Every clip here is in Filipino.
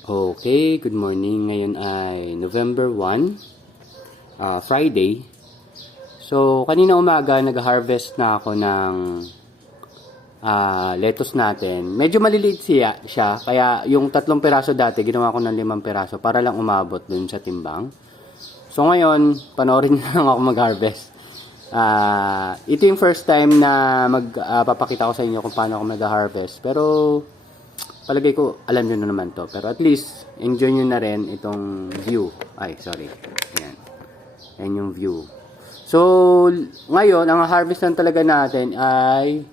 Okay, good morning. Ngayon ay November 1, Friday. So, kanina umaga nag-harvest na ako ng lettuce natin. Medyo maliliit siya, kaya yung 3 piraso dati, ginawa ko ng 5 piraso para lang umabot dun sa timbang. So, ngayon, panoorin na lang ako mag-harvest. Ito yung first time na magpapakita ko sa inyo kung paano ako mag-harvest. Pero, palagay ko, alam nyo na naman to. Pero at least, enjoy nyo na rin itong view. Ay, sorry. Ayan. Ayan yung view. So, ngayon, ang harvest lang talaga natin ay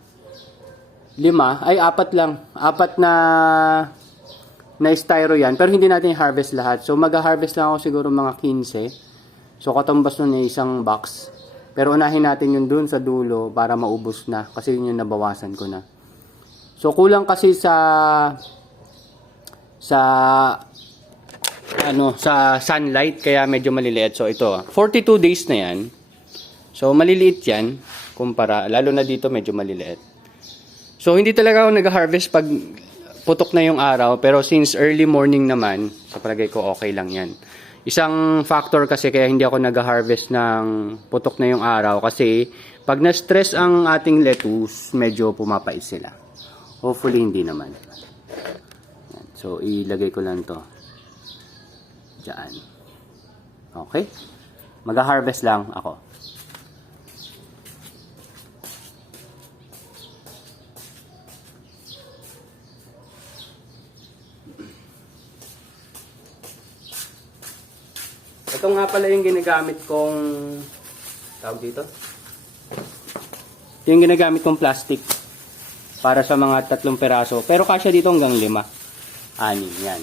4 lang. 4 na styro yan. Pero hindi natin i-harvest lahat. So, mag-harvest lang ako siguro mga 15. So, katumbas nun ay isang box. Pero unahin natin yun dun sa dulo para maubos na. Kasi yun yung nabawasan ko na. So, kulang kasi sa sunlight, kaya medyo maliliit. So, ito, 42 days na yan. So, maliliit yan, kumpara, lalo na dito medyo maliliit. So, hindi talaga ako nag-harvest pag putok na yung araw, pero since early morning naman, sa palagay ko okay lang yan. Isang factor kasi kaya hindi ako nag-harvest ng putok na yung araw, kasi pag na-stress ang ating lettuce, medyo pumapait sila. Hopefully, hindi naman. So, ilagay ko lang to diyan. Okay? Mag-harvest lang ako. Ito nga pala yung ginagamit kong tawag dito. Yung ginagamit kong plastic para sa mga 3 piraso. Pero kasya dito hanggang 5. 6, yan.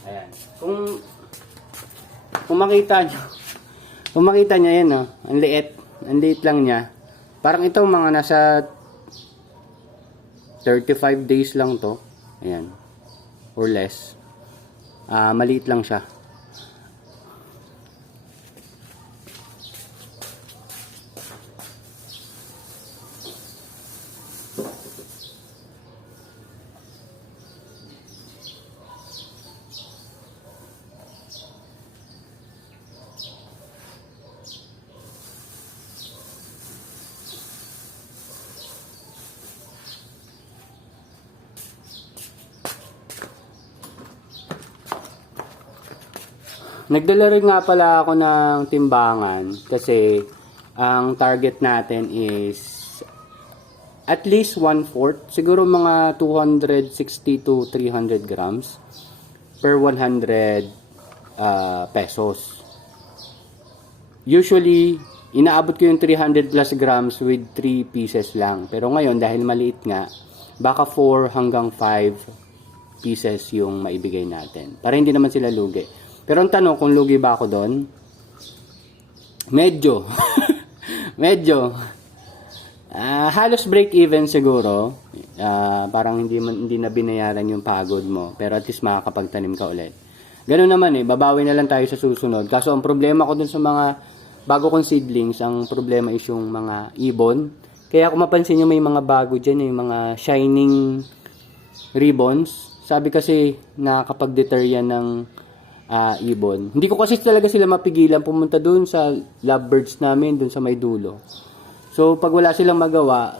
Ayan. Kung makita nyo yan, oh, ang liit lang niya. Parang ito mga nasa 35 days lang to. Ayan. Or less. Maliit lang siya. Nagdala rin nga pala ako ng timbangan kasi ang target natin is at least 1/4, siguro mga 260 to 300 grams per 100 pesos. Usually, inaabot ko yung 300 plus grams with 3 pieces lang. Pero ngayon, dahil maliit nga, baka 4 hanggang 5 pieces yung maibigay natin. Para hindi naman sila lugi. Pero ang tanong, kung lugi ba ako doon? Medyo. Medyo. Halos break even siguro. Parang hindi na binayaran yung pagod mo. Pero at least makakapagtanim ka ulit. Ganun naman babawi na lang tayo sa susunod. Kaso ang problema ko dun sa mga bago kong seedlings, ang problema is yung mga ibon. Kaya kung mapansin nyo may mga bago dyan, yung mga shining ribbons. Sabi kasi nakakapag-deter yan ng ibon. Hindi ko kasi talaga sila mapigilan pumunta dun sa lovebirds namin, dun sa may dulo. So, pag wala silang magawa,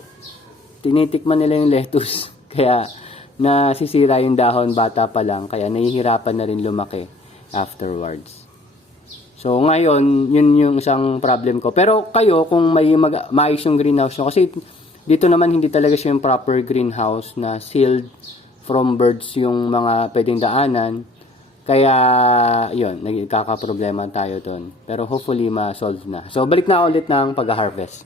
tinitikman nila yung lettuce. Kaya, nasisira yung dahon bata pa lang. Kaya, nahihirapan na rin lumaki afterwards. So, ngayon, yun yung isang problem ko. Pero kayo, kung may maayos yung greenhouse nyo, kasi dito naman hindi talaga siya yung proper greenhouse na sealed from birds yung mga pwedeng daanan. Kaya, yun, nagkakaproblema tayo doon. Pero hopefully, ma-solve na. So, balik na ulit ng pag-harvest.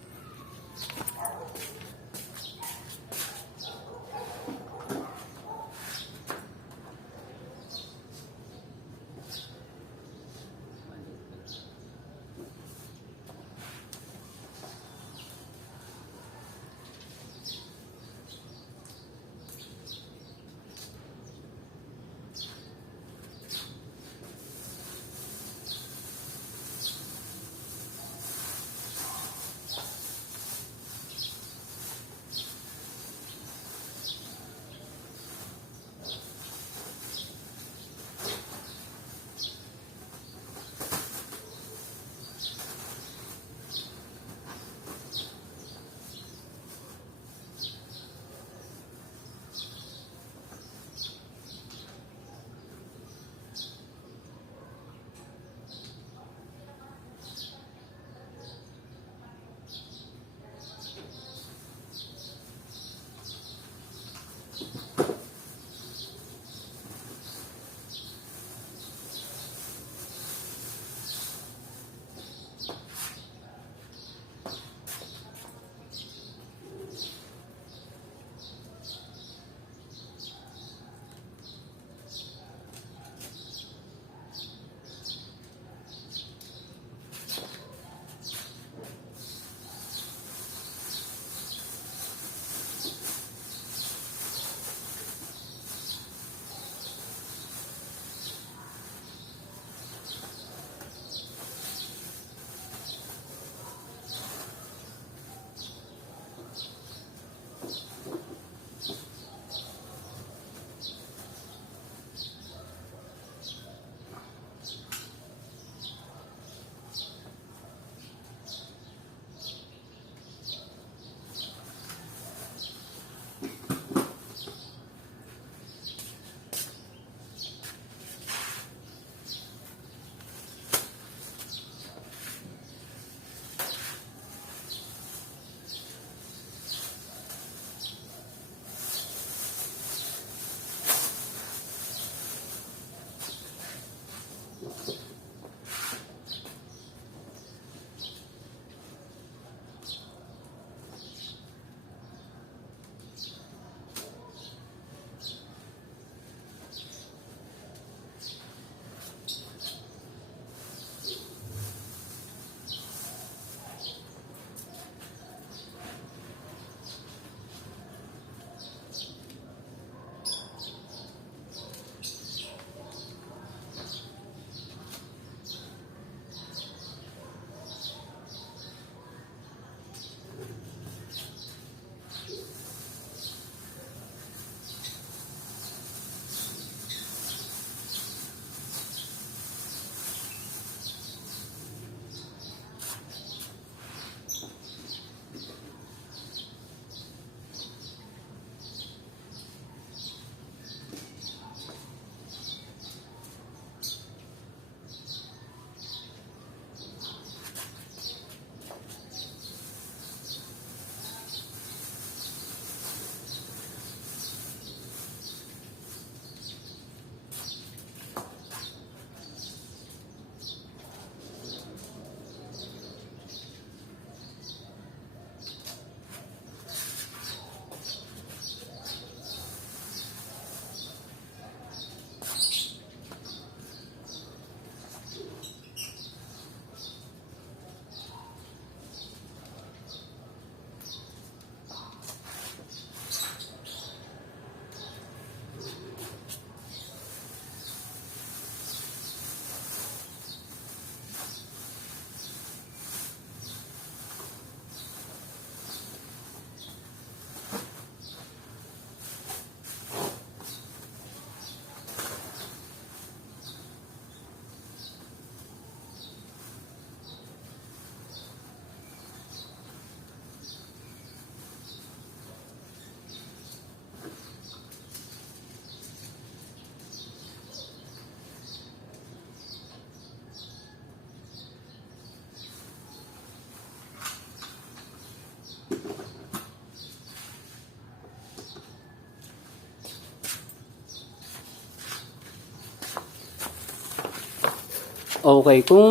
Okay, kung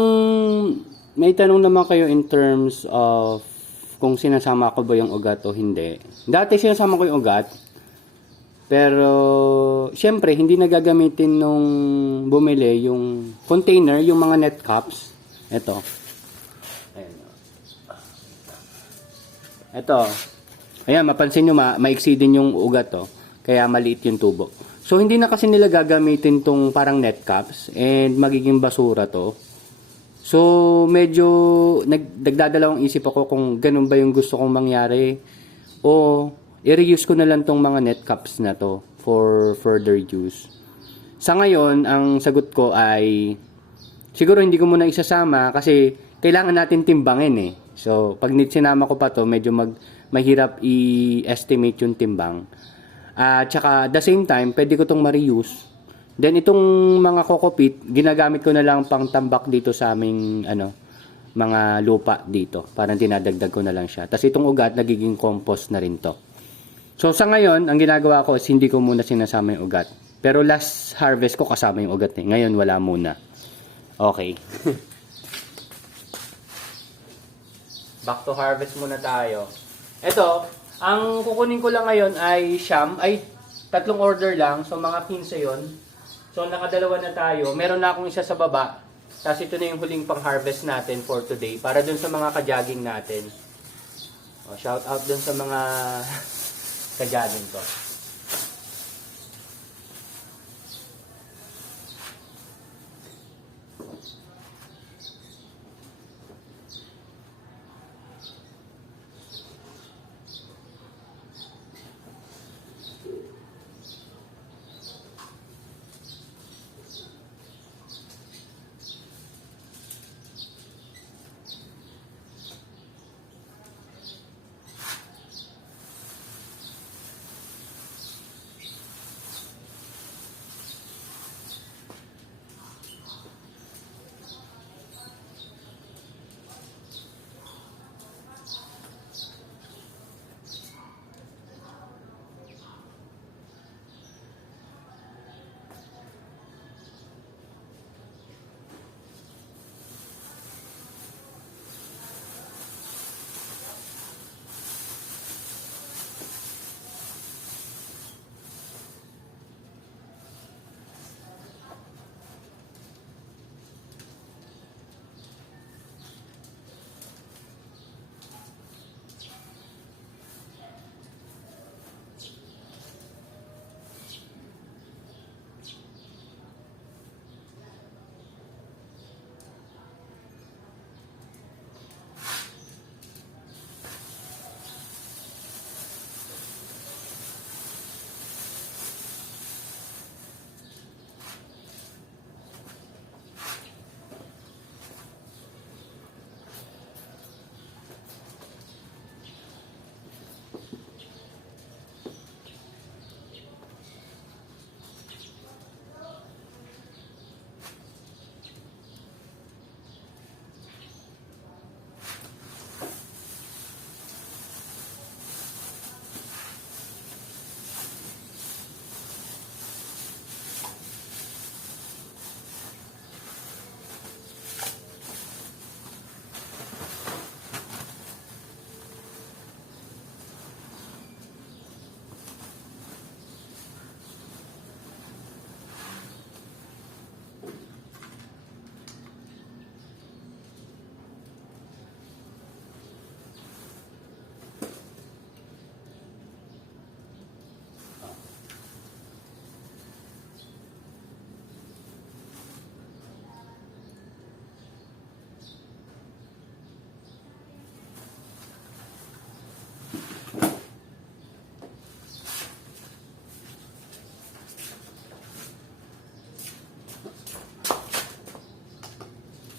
may tanong naman kayo in terms of kung sinasama ko ba yung ugat o hindi. Dati sinasama ko yung ugat, pero syempre hindi na gagamitin nung bumili yung container, yung mga net caps. Ito. Ayan. Ito. Ayan, mapansin nyo, maiksi din yung ugat to. Kaya maliit yung tubo. So, hindi na kasi nila gagamitin tong parang net caps and magiging basura to. So, medyo nagdadalawang isip ako kung ganun ba yung gusto kong mangyari o i-reuse ko na lang tong mga net caps na to for further use. Sa ngayon, ang sagot ko ay siguro hindi ko muna isasama kasi kailangan natin timbangin eh. So, pag sinama ko pa to, medyo mahirap i-estimate yung timbang. At saka, at the same time, pwede ko itong ma-reuse. Then, itong mga kokopit, ginagamit ko na lang pang tambak dito sa aming, mga lupa dito. Parang dinadagdag ko na lang siya. Tapos itong ugat, nagiging compost na rin to. So, sa ngayon, ang ginagawa ko is hindi ko muna sinasama yung ugat. Pero last harvest ko kasama yung ugat eh. Ngayon, wala muna. Okay. Back to harvest muna tayo. Ito, ang kukunin ko lang ngayon ay siyam, ay 3 order lang, so mga 15 yon. So nakadalawa na tayo, meron na akong isa sa baba, tapos ito na yung huling pang harvest natin for today, para dun sa mga ka-jogging natin. O, shout out dun sa mga ka-jogging ko.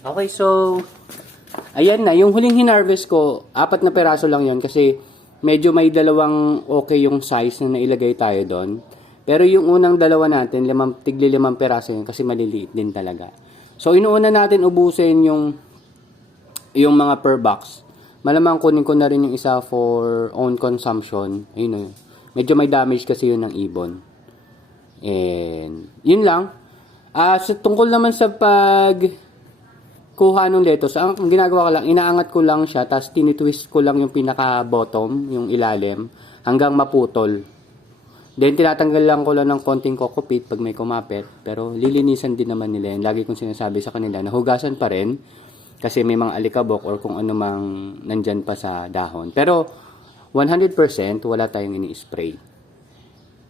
Okay, so ayan na, yung huling hinarvest ko, 4 na peraso lang yon kasi medyo may dalawang okay yung size na nailagay tayo doon. Pero yung unang dalawa natin, tigli 5 peraso yun kasi maliliit din talaga. So inuuna natin ubusin yung mga per box. Malamang kunin ko na rin yung isa for own consumption. Ayun yun. Medyo may damage kasi yun ng ibon. And yun lang. Tungkol naman sa kuha ng lettuce, ang ginagawa ko lang, inaangat ko lang siya, tapos tinitwist ko lang yung pinaka-bottom, yung ilalim, hanggang maputol. Then, tinatanggal lang ko lang ng konting kokopit pag may kumapit. Pero, lilinisan din naman nila yan. Lagi kong sinasabi sa kanila, nahugasan pa rin. Kasi may mga alikabok or kung ano mang nandyan pa sa dahon. Pero, 100% wala tayong ini-spray.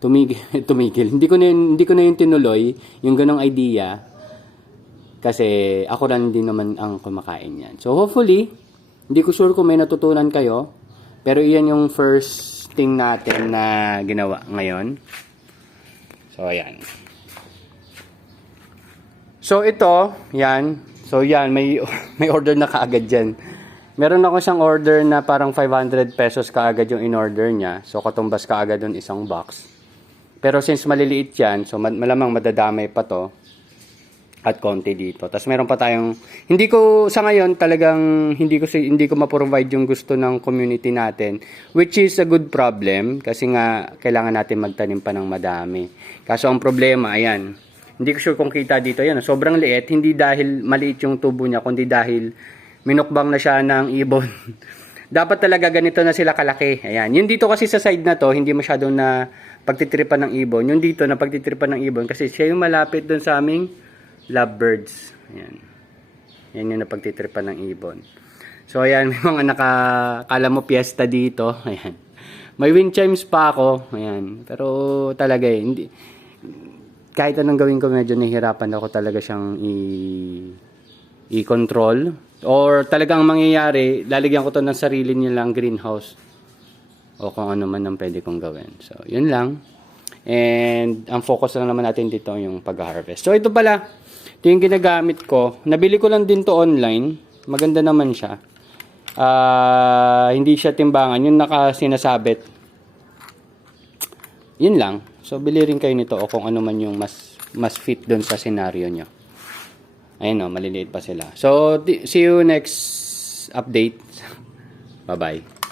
Tumigil. Hindi ko na yung tinuloy, yung ganong idea. Kasi, ako rin din naman ang kumakain yan. So, hopefully, hindi ko sure kung may natutunan kayo. Pero, iyan yung first thing natin na ginawa ngayon. So, ayan. So, ito, yan. So, yan, may order na kaagad dyan. Meron ako isang order na parang 500 pesos kaagad yung in-order niya. So, katumbas kaagad dun isang box. Pero since maliliit yan, so malamang madadamay pa to. At konti dito. Tapos meron pa tayong, hindi ko sa ngayon talagang hindi ko ma-provide yung gusto ng community natin, which is a good problem kasi nga kailangan natin magtanim pa ng madami. Kaso ang problema, ayan, hindi ko sure kung kita dito, yan, sobrang liit, hindi dahil maliit yung tubo niya, kundi dahil minukbang na siya ng ibon. Dapat talaga ganito na sila kalaki. Ayan, yung dito kasi sa side na to, hindi masyadong na pagtitripan ng ibon. Yung dito na pagtitripan ng ibon kasi siya yung malapit doon sa aming lovebirds. Ayan. Yan yung napagtitripan ng ibon. So, ayan, may mga kala mo piyesta dito. Ayan. May wind chimes pa ako. Ayan. Pero talaga hindi. Kahit anong gawin ko, medyo nahihirapan ako talaga siyang i-control. Or talagang mangyayari, lalagyan ko to ng sarili nilang greenhouse. O kung ano man ang pwede kong gawin. So, yun lang. And ang focus lang naman natin dito yung pag-harvest. So, ito pala. Ito yung ginagamit ko. Nabili ko lang din to online. Maganda naman siya. Hindi siya timbangan. Yung nakasinasabit. Yun lang. So, bili rin kayo nito o kung ano man yung mas fit dun sa scenario nyo. Ayun o, maliliit pa sila. So, see you next update. Bye-bye.